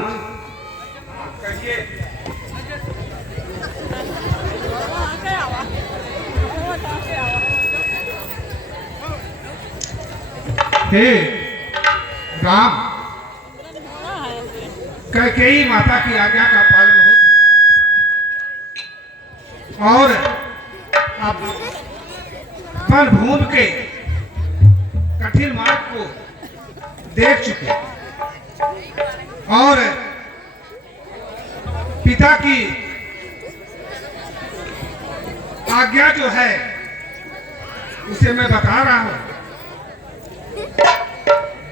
सुमंत, हे राम, कैकेयी माता की आज्ञा का पालन हो और अब वन भूमि के कठिन मार्ग को देख चुके और पिता की आज्ञा जो है उसे मैं बता रहा हूं।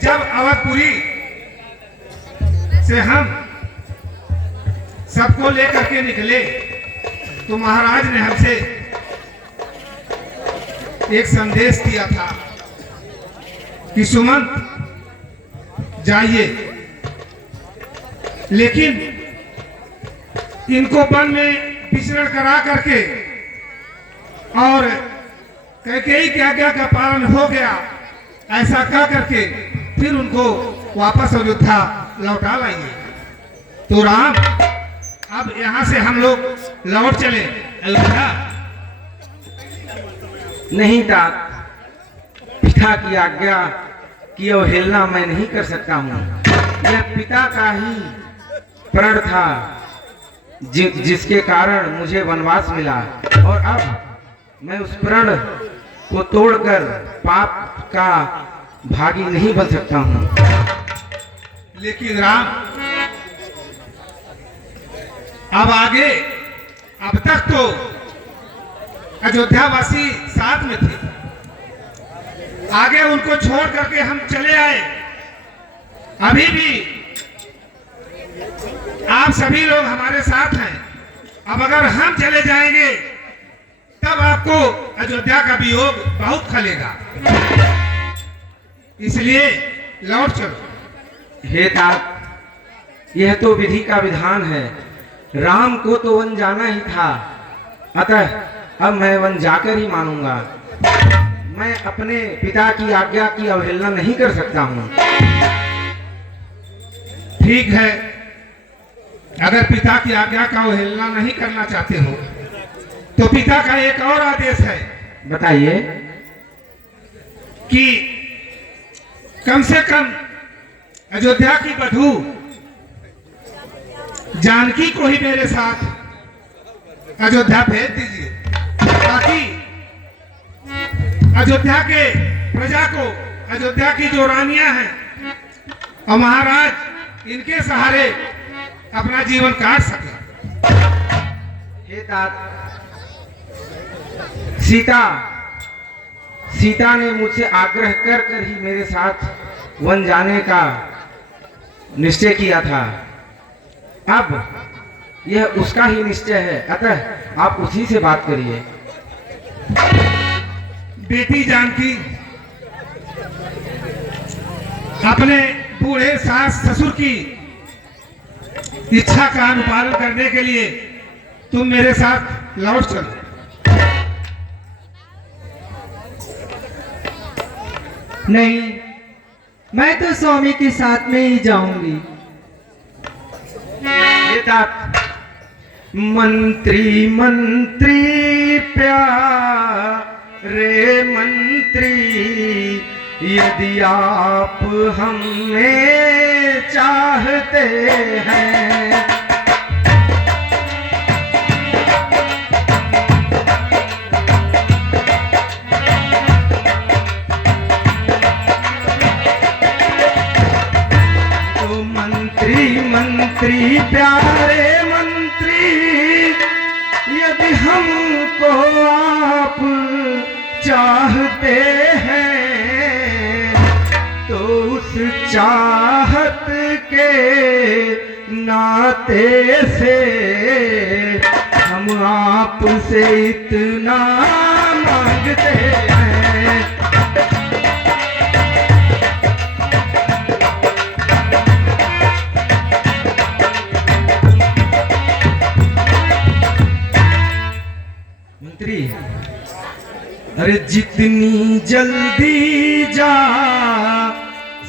जब अवधपुरी से हम सबको लेकर के निकले तो महाराज ने हमसे एक संदेश दिया था कि सुमंत जाइए, लेकिन इनको वन में विचरण करा करके और कैकेयी की आज्ञा का पालन हो गया, ऐसा कह करके फिर उनको वापस अयोध्या लौटा लाइए। तो राम, अब यहाँ से हम लोग लौट चले अयोध्या। नहीं तात, पिता की आज्ञा की अवहेलना मैं नहीं कर सकता हूँ। यह पिता का ही प्रण था जिसके कारण मुझे वनवास मिला, और अब मैं उस प्रण को तोड़कर पाप का भागी नहीं बन सकता हूँ। लेकिन राम, अब आगे, अब तक तो अयोध्यावासी साथ में थे, आगे उनको छोड़ करके हम चले आए। अभी भी आप सभी लोग हमारे साथ हैं। अब अगर हम चले जाएंगे तब आपको अयोध्या का वियोग बहुत खलेगा, इसलिए लौट चलो। हे तात, यह तो विधि का विधान है। राम को तो वन जाना ही था, अतः अब मैं वन जाकर ही मानूंगा। मैं अपने पिता की आज्ञा की अवहेलना नहीं कर सकता हूँ। ठीक है, अगर पिता की आज्ञा का अवहेलना नहीं करना चाहते हो तो पिता का एक और आदेश है। बताइए। कि कम से कम अयोध्या की वधू जानकी को ही मेरे साथ अयोध्या भेज दीजिए, ताकि अयोध्या के प्रजा को, अयोध्या की जो रानियां हैं और महाराज, इनके सहारे अपना जीवन काट सके। हे तात, सीता ने मुझसे आग्रह कर कर ही मेरे साथ वन जाने का निश्चय किया था। अब यह उसका ही निश्चय है, अतः आप उसी से बात करिए। बेटी जानकी, अपने बूढ़े सास ससुर की इच्छा का अनुपालन करने के लिए तुम मेरे साथ लौट चलो। नहीं, मैं तो स्वामी के साथ में ही जाऊंगी। मंत्री मंत्री प्यारे मंत्री, यदि आप हमें चाहते हैं, तो मंत्री प्यारे मंत्री, यदि हमको आप चाहते हैं, तो उस चाहत के नाते से हम आपसे इतना मांगते हैं। मंत्री, अरे जितनी जल्दी जा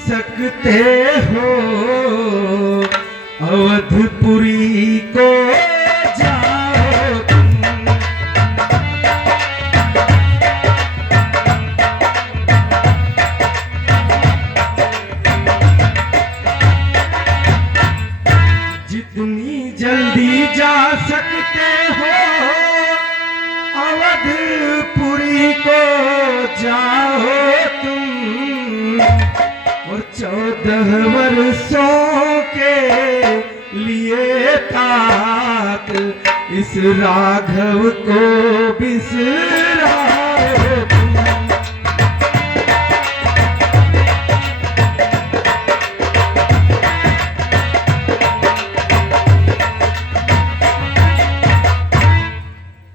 सकते हो अवधपुरी को जाओ तुम। जितनी जल्दी जा सकते हो अवधपुरी को जाओ तुम। और 14 वर्षों के लिए तात इस राघव को बिसराओ तुम।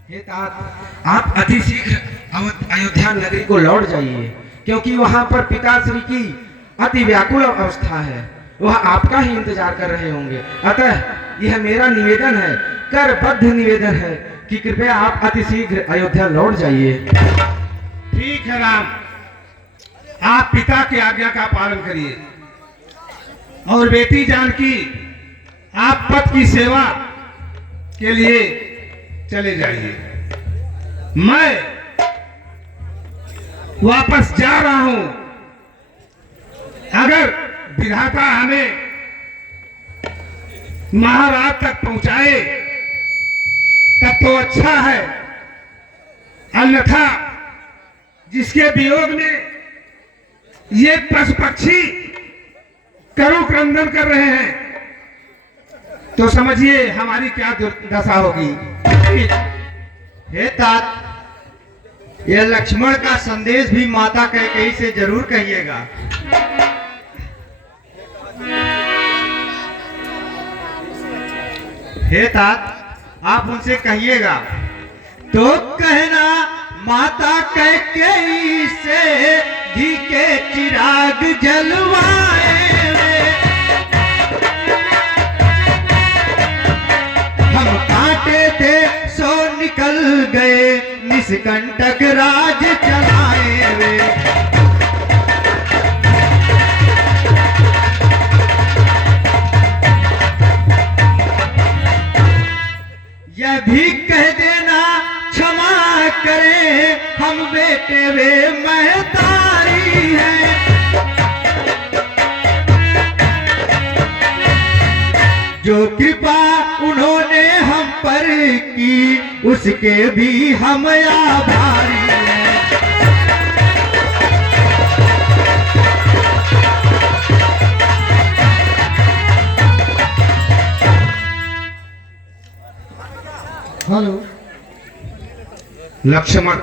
हे तात, आप अति शीघ्र अयोध्या नगरी को लौट जाइए, क्योंकि वहां पर पिताश्री की अति व्याकुल अवस्था है। वह आपका ही इंतजार कर रहे होंगे। अतः यह मेरा निवेदन है, करबद्ध निवेदन है कि कृपया आप अति शीघ्र अयोध्या लौट जाइए। ठीक है राम, आप पिता की आज्ञा का पालन करिए और बेटी जानकी आप पद की सेवा के लिए चले जाइए। मैं वापस जा रहा हूं। अगर विधाता हमें महाराज तक पहुंचाए तब तो अच्छा है, अन्यथा जिसके वियोग में ये पशु पक्षी करू क्रंदन कर रहे हैं तो समझिए हमारी क्या दुर्दशा होगी। हे तात, यह लक्ष्मण का संदेश भी माता कैकेयी से जरूर कहिएगा। हे तात, आप उनसे कहिएगा। तो कहना माता कैकेयी से घी के चिराग जलवाए वे। हम कांटे थे सो निकल गए, निष्कंटक राज चलाए वे। यह भी कह देना क्षमा करें, हम बेटे वे महतारी हैं। जो कृपा उन्होंने हम पर की उसके भी हम आभारी हैं। हेलो लक्ष्मण,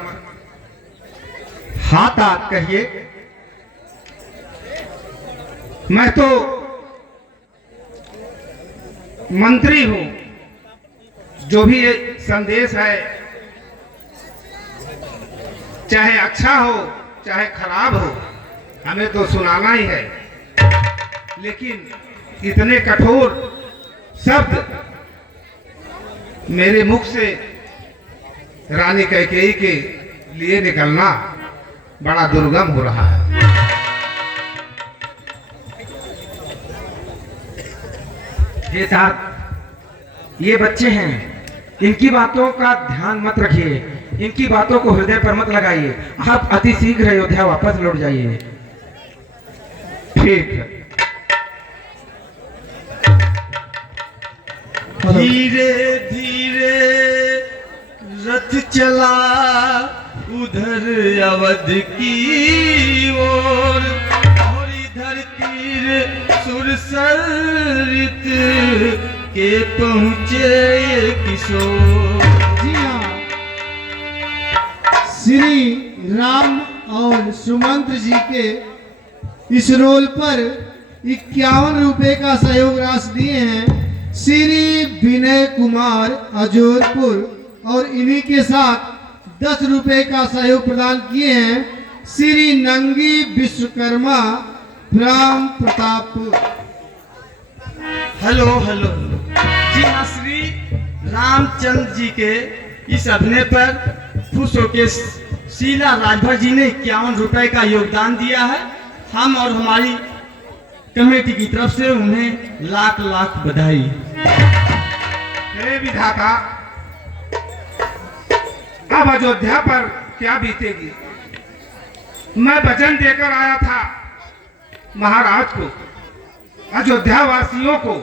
हाँ तात कहिए। मैं तो मंत्री हूं, जो भी ये संदेश है चाहे अच्छा हो चाहे खराब हो हमें तो सुनाना ही है। लेकिन इतने कठोर शब्द मेरे मुख से रानी कैकेयी के लिए निकलना बड़ा दुर्गम हो रहा है। हे तात, ये बच्चे हैं, इनकी बातों का ध्यान मत रखिए, इनकी बातों को हृदय पर मत लगाइए। आप अति शीघ्र अयोध्या वापस लौट जाइए। ठीक है। धीरे धीरे रथ चला उधर अवध की ओर, और इधर तीर सुरसरित के पहुंचे किशोर। जी हाँ, श्री राम और सुमंत्र जी के इस रोल पर 51 रुपए का सहयोग राशि दिए हैं श्री विनय कुमार अजोरपुर, और इन्हीं के साथ 10 रुपए का सहयोग प्रदान किए हैं श्री नंगी विश्वकर्मा राम प्रतापपुर। हेलो हेलो, जी हाँ, श्री रामचंद्र जी के इस अभिनय पर खुश होकर शीला राजभर जी ने 51 रुपए का योगदान दिया है। हम और हमारी कमेटी की तरफ से उन्हें लाख लाख बधाई। हे विधाता, अब अयोध्या पर क्या बीतेगी। मैं वचन देकर आया था महाराज को, अयोध्या वासियों को,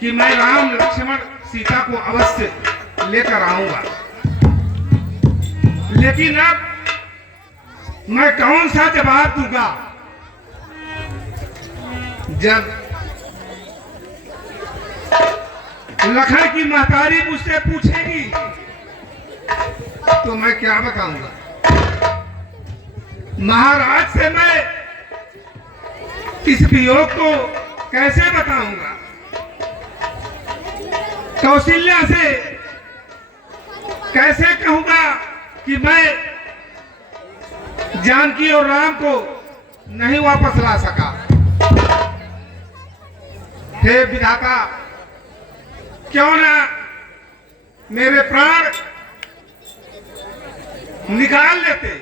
कि मैं राम लक्ष्मण सीता को अवश्य लेकर आऊंगा, लेकिन अब मैं कौन सा जवाब दूंगा जब लखन की महतारी मुझसे पूछेगी तो मैं क्या बताऊंगा। महाराज से मैं इस वियोग को कैसे बताऊंगा। कौशल्या से कैसे कहूंगा कि मैं जानकी और राम को नहीं वापस ला सका। हे विधाता, क्यों ना मेरे प्राण निकाल लेते,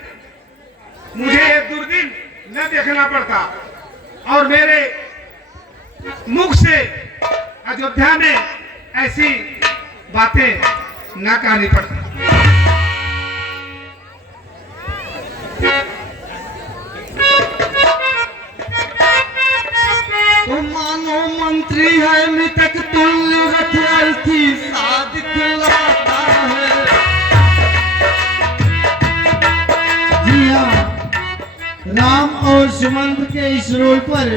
मुझे ये दुर्दिन न देखना पड़ता और मेरे मुख से अयोध्या में ऐसी बातें न कहनी पड़ती। तो मानो मंत्री है मृतक तुल्य रथ अर्थी सादिक लाता है। जी हाँ, राम और सुमंत के इस रोल पर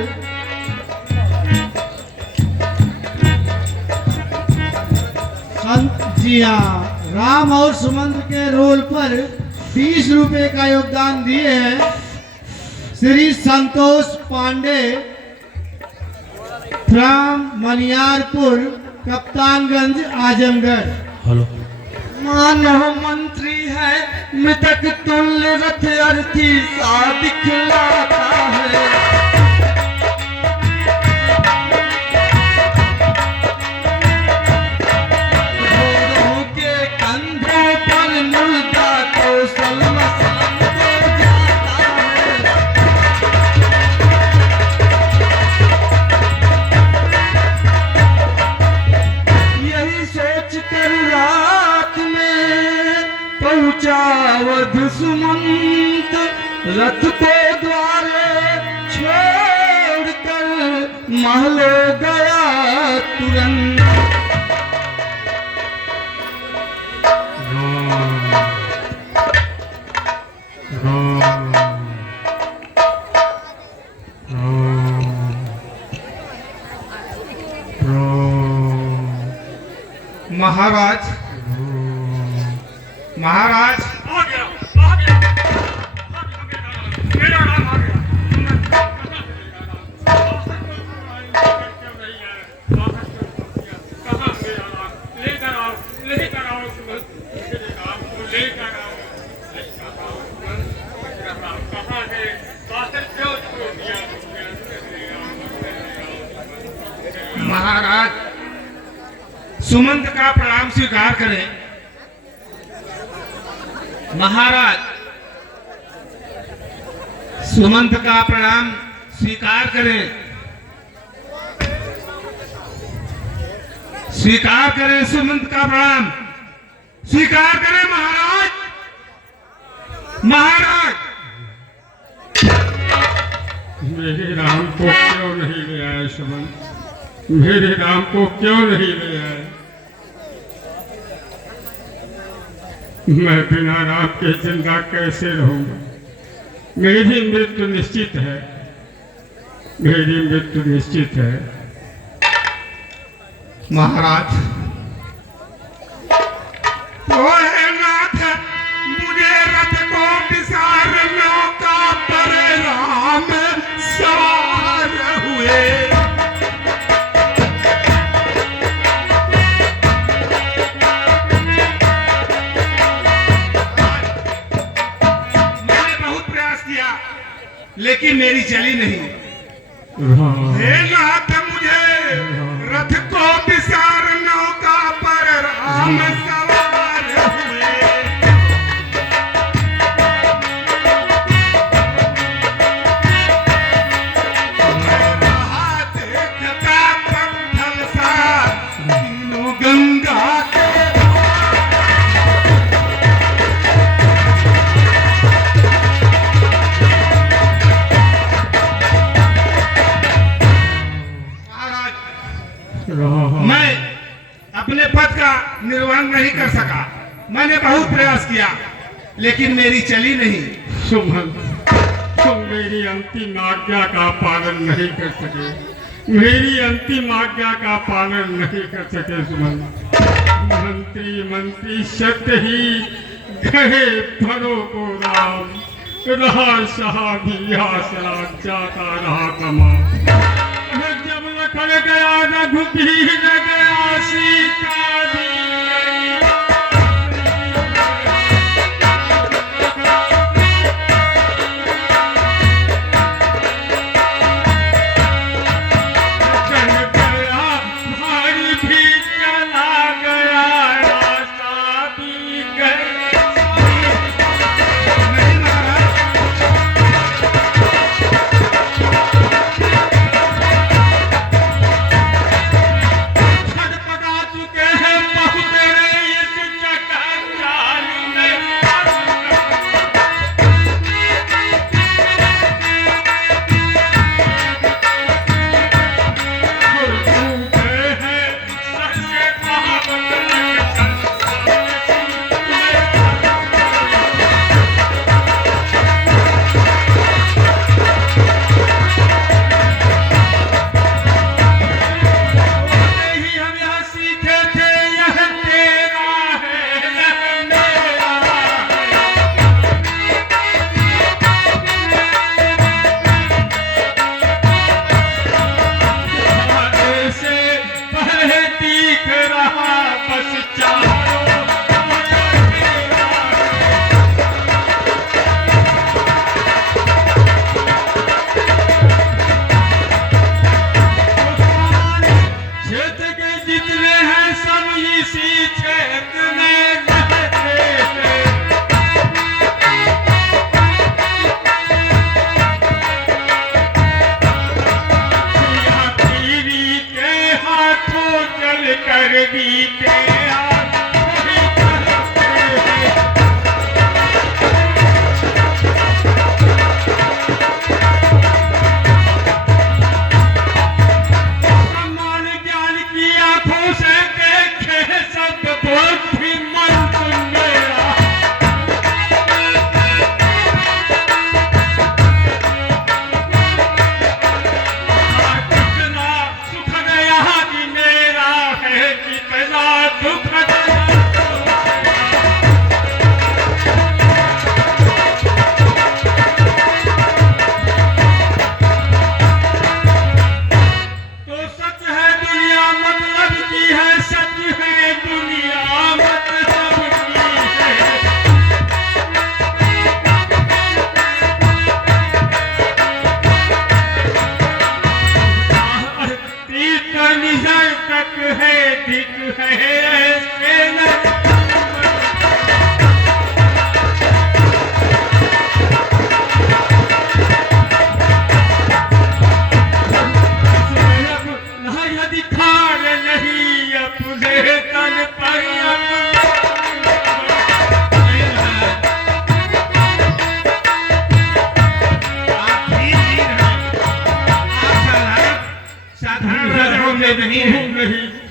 जी हाँ, राम और सुमंत के रोल पर 20 रुपए का योगदान दिए हैं श्री संतोष पांडे फ्रॉम मनियारपुर, कप्तानगंज, आजमगढ़। मानो मंत्री है मृतक तुल्य रथ अर्थी सादिक लाता है। घोड़ों के कंधों पर मुर्दा को सलमसान को जाता है। यही सोच कर रात में पहुंचा वध सुमंत, रथ को द्वारे छोड़कर महलो गया तुरंत। महाराज, महाराज, आ गया, आ गया, मेरा नाम आ गया। कहाँ मेरा नाम? लेकर आओ, लेकर आओ सुमंत, मेरे नाम को लेकर आओ, लेकर आओ सुमंत, मेरा नाम कहाँ है? बाहर क्यों छोड़ दिया तुमने? महाराज, सुमंत का प्रणाम स्वीकार करें। महाराज, सुमंत का प्रणाम स्वीकार करें, स्वीकार करें सुमंत का प्रणाम स्वीकार करें। महाराज, महाराज, मेरे राम को क्यों नहीं ले आए सुमंत? मेरे राम को क्यों नहीं ले आए? मैं बिना राम के जिंदा कैसे रहूंगा? मेरी मृत्यु निश्चित है, मेरी मृत्यु निश्चित है। महाराज, ओहे नाथ, मुझे रथ को विसार नौका पर राम सवार हुए। लेकिन मेरी चली नहीं। हे नाथ, मुझे रथ को विसार नौका पर राम सवार हुए। मैं अपने पद का निर्वहन नहीं कर सका। मैंने बहुत प्रयास किया लेकिन मेरी चली नहीं। सुमन, तुम मेरी अंतिम आज्ञा का पालन नहीं कर सके, मेरी अंतिम आज्ञा का पालन नहीं कर सके सुमन। मंत्री सत्य ही गए फरों को राम, रहा साहबी आसरा जाता रहा तमाम। जब लखन गया रघुबीर गया सीता भी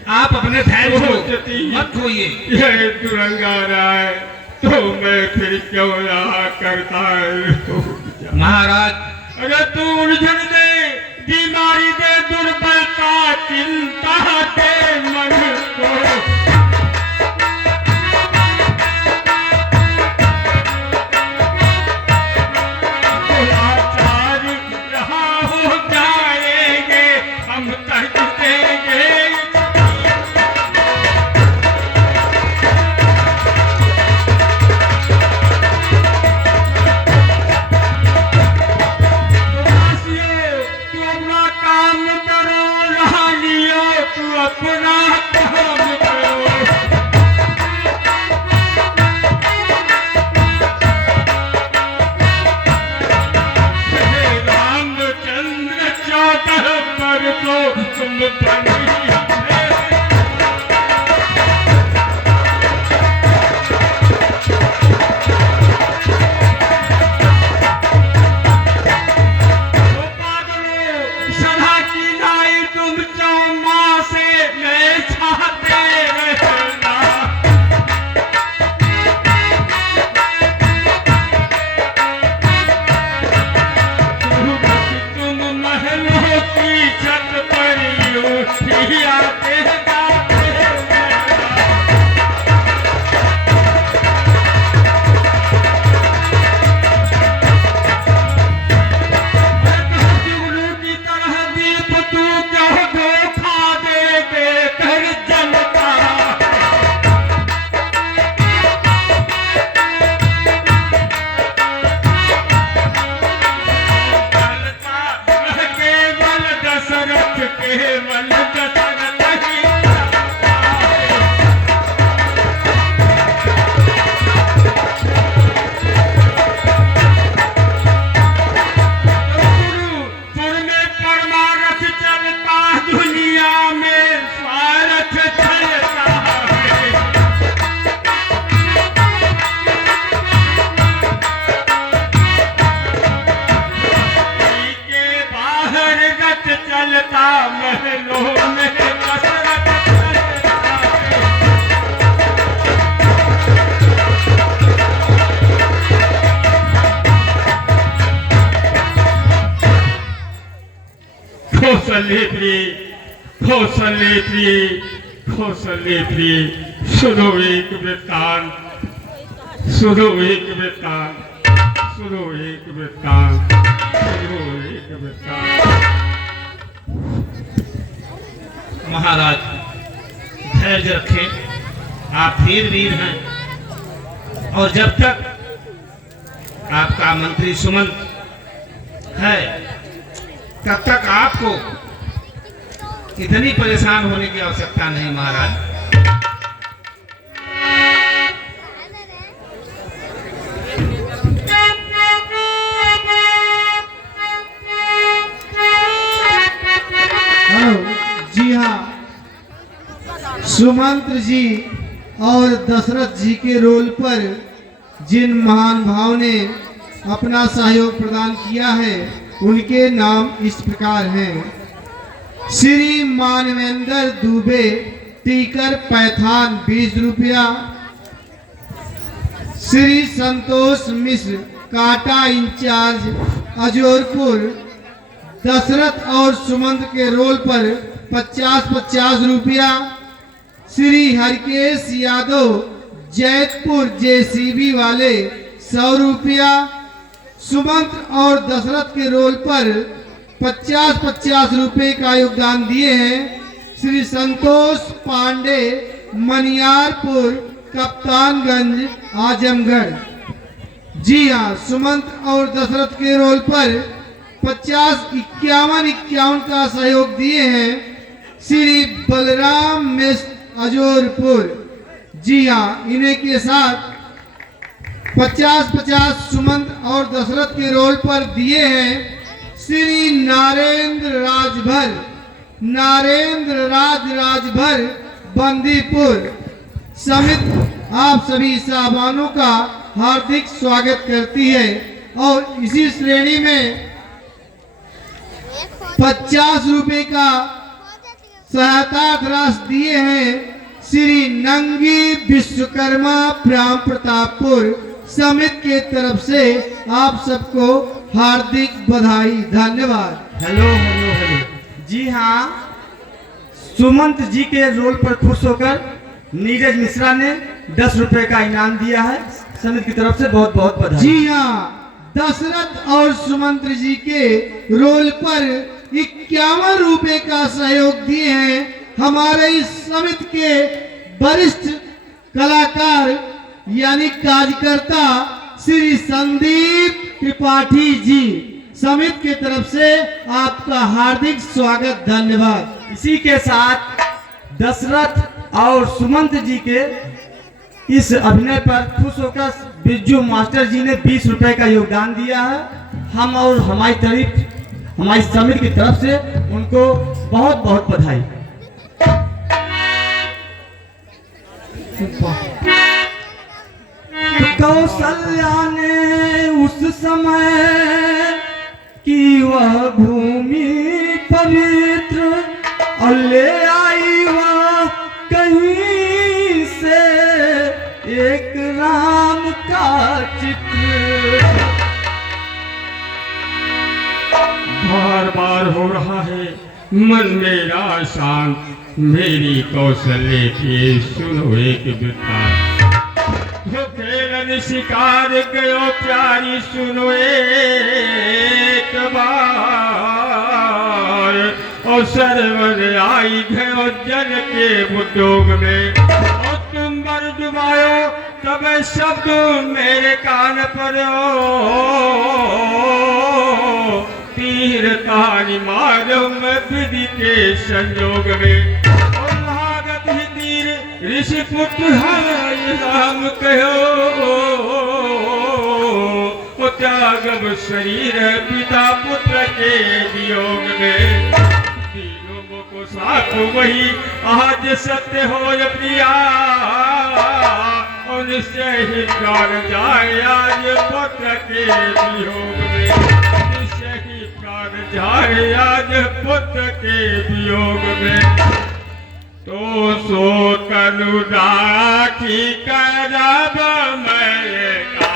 आप अपने धैर्य को मत खोइए। यह दुरंगा राय तो मैं फिर क्यों रहा करता है महाराज। अगर तू उलझन दे, बीमारी दे, दुर्बलता, चिंता दे मन को, आचार रहा हो जाएंगे हम तक देंगे। अपना काम करो। रामचंद्र 14 पर तो तुम बनी सदा की लाई तुम चौमा से मैं कौशल्य प्रिय, कौशल्य प्रिय, कौशल्य प्रिय, सुनो एक वृत्तांत, सुनो एक वृत्तांत, सुनो एक वृत्तांत, सुनो एक वृत्तांत। महाराज धैर्य रखें, आप वीर वीर हैं, और जब तक आपका मंत्री सुमंत है तब तक आपको इतनी परेशान होने की आवश्यकता नहीं महाराज। जी हाँ, सुमंत्र जी और दशरथ जी के रोल पर जिन महान भाव ने अपना सहयोग प्रदान किया है उनके नाम इस प्रकार हैं। श्री मानवेंद्र दुबे, टीकर पैथान 20 रुपया। श्री संतोष मिश्र, काटा इंचार्ज अजोरपुर, दशरथ और सुमंत के रोल पर 50-50 रुपया। श्री हरकेश यादव, जैतपुर जेसीबी वाले 100 रुपया। सुमंत और दशरथ के रोल पर 50-50 रुपए का योगदान दिए हैं श्री संतोष पांडे, मनियारपुर, कप्तानगंज, आजमगढ़। जी हाँ, सुमंत और दशरथ के रोल पर 50-51 का सहयोग दिए हैं श्री बलराम मिश्र, अजोरपुर। जी हाँ, इन्हीं के साथ 50-50 सुमंत और दशरथ के रोल पर दिए हैं श्री नारेंद्र राजभर, नारेंद्र राजभर, बंदीपुर। समिति आप सभी साहबानों का हार्दिक स्वागत करती है और इसी श्रेणी में 50 रुपए का सहायता राशि दिए हैं श्री नंगी विश्वकर्मा, प्राम प्रतापपुर। समिति के तरफ से आप सबको हार्दिक बधाई, धन्यवाद। Hello hello hello. जी हाँ, सुमंत जी के रोल पर खुश होकर नीरज मिश्रा ने 10 रुपए का इनाम दिया है। समिति की तरफ से बहुत बहुत बधाई। जी हाँ, दशरथ और सुमंत जी के रोल पर 51 रुपए का सहयोग दिए हैं हमारे इस समिति के वरिष्ठ कलाकार यानी कार्यकर्ता श्री संदीप त्रिपाठी जी। समिति की तरफ से आपका हार्दिक स्वागत, धन्यवाद। इसी के साथ दशरथ और सुमंत जी के इस अभिनय पर खुश होकर बिरजू मास्टर जी ने 20 रुपए का योगदान दिया है। हम और हमारी समिति की तरफ से उनको बहुत बहुत बधाई। कौशल्या ने उस समय की वह भूमि पवित्र और ले आई वह कहीं से एक राम का चित्र। बार बार हो रहा है मन मेरा शांत, मेरी कौशल्य की सुनो एक वृत्तांत। जो खेलन शिकार गयो प्यारी सुनो एक बार, और सरवर आई गयो जल के उद्योग में, और तुम बर डुबायो तब शब्द मेरे कान पर तीर तानी मारो मैं विधि के संयोग में। और महागत ही तीर ऋषि पुत्र है राम कहो, त्यागब शरीर पिता पुत्र के वियोग में। तीनों को साथ वही आज सत्य हो प्रिया, और निश्चय ही प्राण जाए आज पुत्र के वियोग में। निश्चय ही प्राण जाए आज पुत्र के वियोग में। तो सो तनु राखी करब मैं का,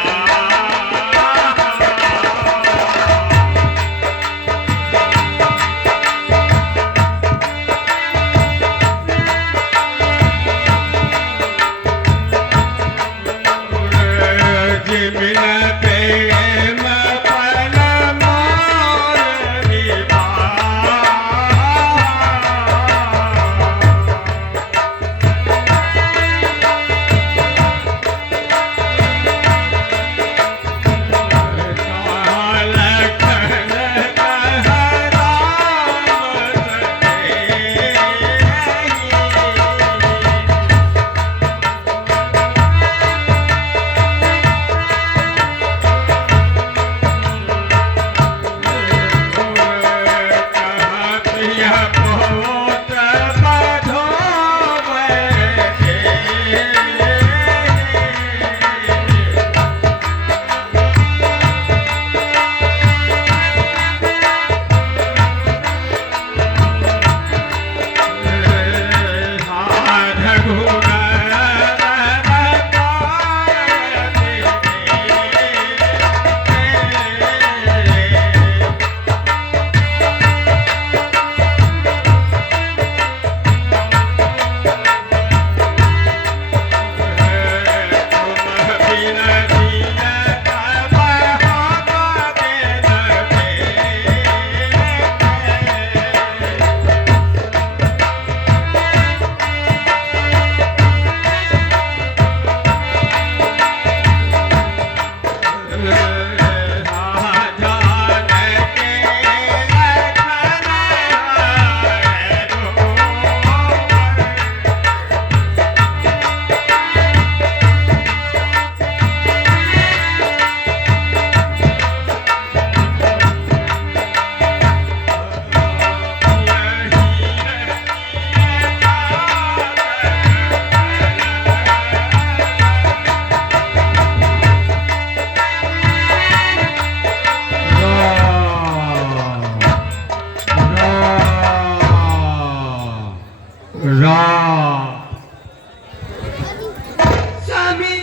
स्वामी,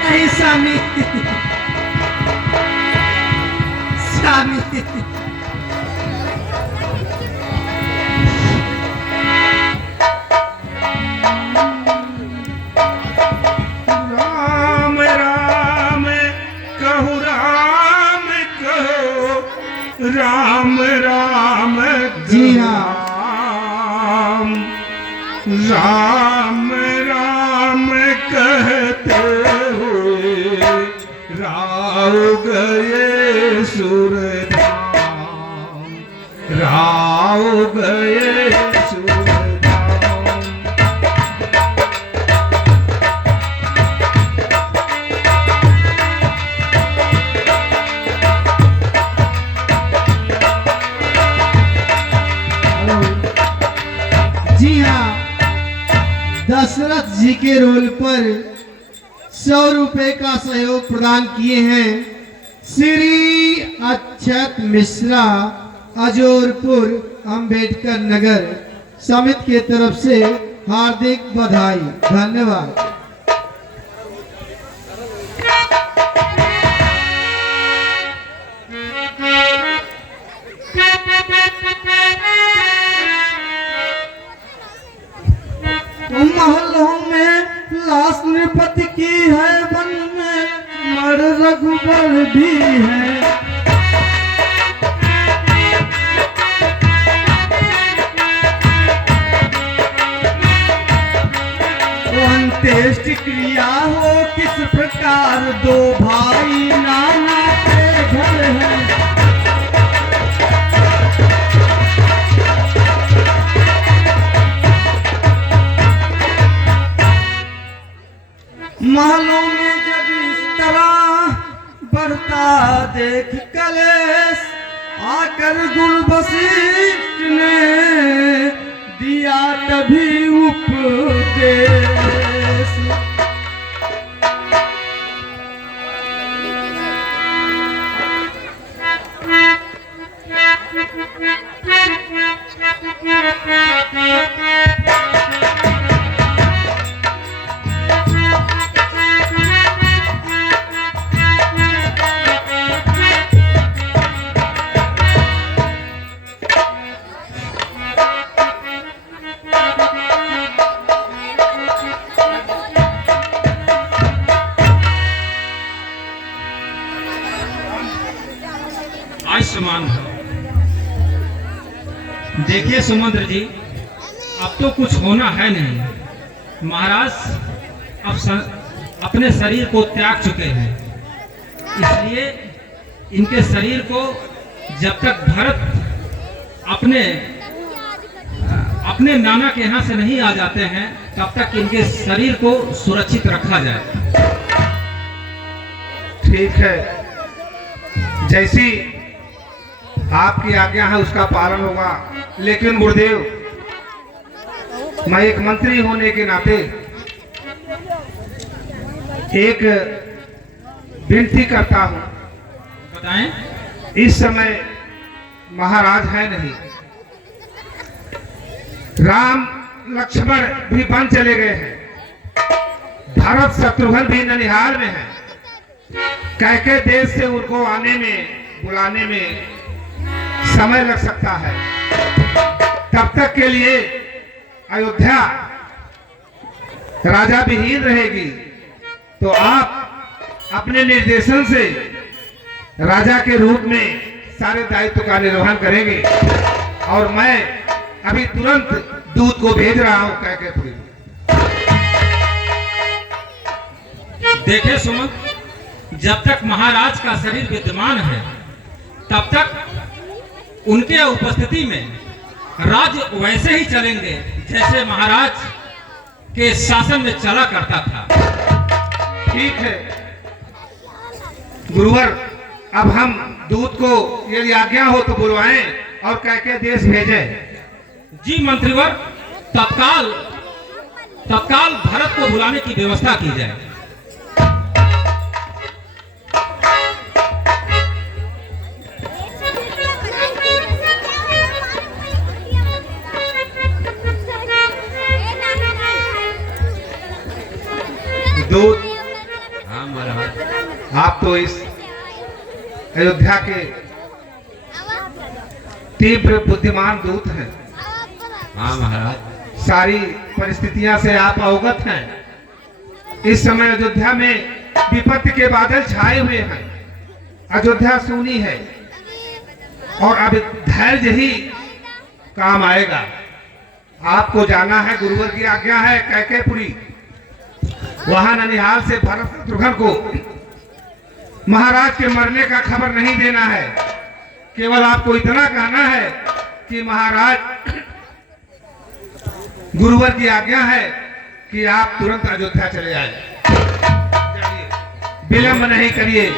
नहीं स्वामी, स्वामी, राम राम कहो, राम कहो, राम राम जी हाँ। राम राम कहते हुए राव गए सुरधाम, राव गए सुरधाम। जी हाँ, दशरथ जी के रोल पर 100 रुपए का सहयोग प्रदान किए हैं श्री अक्षत मिश्रा, अजोरपुर, अंबेडकर नगर समिति के तरफ से हार्दिक बधाई। धन्यवाद। महलों में लाश नृपति की है, वन में मर रघुबर भी है। अंत्येष्टि क्रिया हो किस प्रकार, दो भाई नाना के घर हैं। महलों में जब इस तरह बढ़ता देख कलेश, आकर गुरु वशिष्ठ ने दिया तभी उपदेश। आयुष्मान भव। देखिए सुमंत्र जी, अब तो कुछ होना है नहीं। महाराज अपने शरीर को त्याग चुके हैं, इसलिए इनके शरीर को जब तक भरत अपने नाना के यहाँ से नहीं आ जाते हैं, तब तक इनके शरीर को सुरक्षित रखा जाए। ठीक है, जैसी आपकी आज्ञा है उसका पालन होगा। लेकिन गुरुदेव, मैं एक मंत्री होने के नाते एक विनती करता हूं। बताएं। इस समय महाराज है नहीं, राम लक्ष्मण भी वन चले गए हैं, भरत शत्रुघ्न भी ननिहाल में है। कैके देश से उनको आने में, बुलाने में समय लग सकता है। तब तक के लिए अयोध्या राजा विहीन रहेगी, तो आप अपने निर्देशन से राजा के रूप में सारे दायित्व का निर्वहन करेंगे। और मैं अभी तुरंत दूत को भेज रहा हूं कैकेयी। देखे सुमन, जब तक महाराज का शरीर विद्यमान है, तब तक उनके उपस्थिति में राज्य वैसे ही चलेंगे जैसे महाराज के शासन में चला करता था। ठीक है गुरुवर, अब हम दूत को यदि आज्ञा हो तो बुलवाएं और कैके देश भेजें। जी मंत्रीवर, तत्काल भरत को बुलाने की व्यवस्था की जाए। दूत, हाँ महाराज। आप तो इस अयोध्या के तीव्र बुद्धिमान दूत हैं। हाँ महाराज। सारी परिस्थितियां से आप अवगत हैं। इस समय अयोध्या में विपत्ति के बादल छाए हुए हैं। अयोध्या सूनी है और अब धैर्य ही काम आएगा। आपको जाना है, गुरुवर की आज्ञा है कैकेयपुरी। वहां ननिहाल से भरत शत्रुघ्न को महाराज के मरने का खबर नहीं देना है। केवल आपको इतना कहना है कि महाराज गुरुवर की आज्ञा है कि आप तुरंत अयोध्या चले आए। विलंब नहीं करिए।